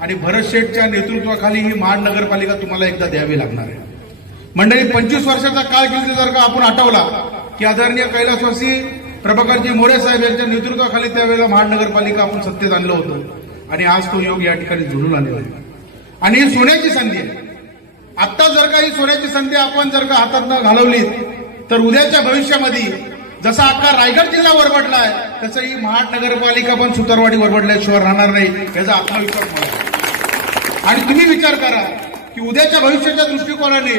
आणि भरत शेठच्या नेतृत्वाखाली ही महानगरपालिका तुम्हाला एकदा द्यावी लागणार आहे. मंडळी पंचवीस वर्षाचा काळकिर्दी जर का आपण आठवला की आदरणीय कैलासवासी प्रभाकरजी मोरे साहेब यांच्या नेतृत्वाखाली त्यावेळेला महानगरपालिका आपण सत्तेत आणलं होतं. आणि आज तो योग या ठिकाणी झुलून आलेला आहे. आणि ही सोन्याची संधी आहे. आत्ता जर का ही सोन्याची संधी आपण जर का हातात घालवली तर उद्याच्या भविष्यामध्ये जसा आपला रायगड जिल्हा वरबडलाय तसं ही महाड नगरपालिका पण सुतारवाडी वरबडल्याशिवाय राहणार नाही याचा आत्मविश्वास मला आणि तुम्ही विचार करा की उद्याच्या भविष्याच्या दृष्टिकोनाने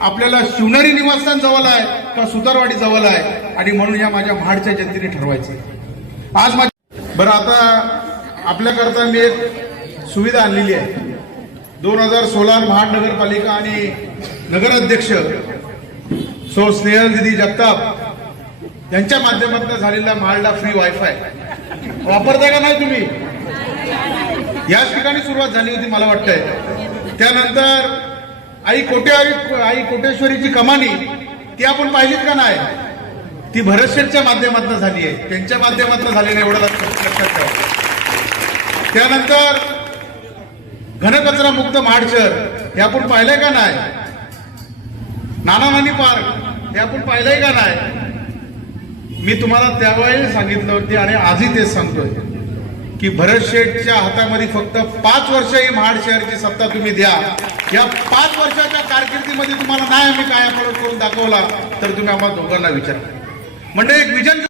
आपल्याला शिवनेरी निवासस्थान जवळ आहे का सुतारवाडी जवळ आहे? आणि म्हणून या माझ्या महाडच्या जनतेने ठरवायचं आज माझ्या बरं आता आपल्याकरता मी एक सुविधा आणलेली आहे. दोन हजार सोळा महाड नगरपालिका आणि नगराध्यक्ष सो स्नेहल दिदी जगताप यांच्या माध्यमातून झालेला महाडला फ्री वायफाय वापरताय का नाही तुम्ही? याच ठिकाणी सुरुवात झाली होती मला वाटतंय. त्यानंतर आई कोटे आई कोटेश्वरीची कमानी ती आपण पाहिलीत का नाही? ती भरतशेठच्या माध्यमातून झाली आहे. त्यांच्या माध्यमातून झाली नाही एवढं लक्षात ठेवा. त्यानंतर घनकचरा मुक्त महाडशहर हे आपण पाहिलंय का नाही? नाना नानी पार्क हे आपण पाहिलंय का नाही? मी तुम्हाला त्यावेळी सांगितलं होते आणि आजही तेच सांगतोय की भरत शेठच्या हातामध्ये फक्त पाच वर्ष ही महाड शहराची सत्ता तुम्ही द्या. या पाच वर्षाच्या कारकिर्दीमध्ये तुम्हाला नाही आम्ही काय करून दाखवला तर तुम्ही आम्हाला दोघांना विचारा. म्हणजे एक विजन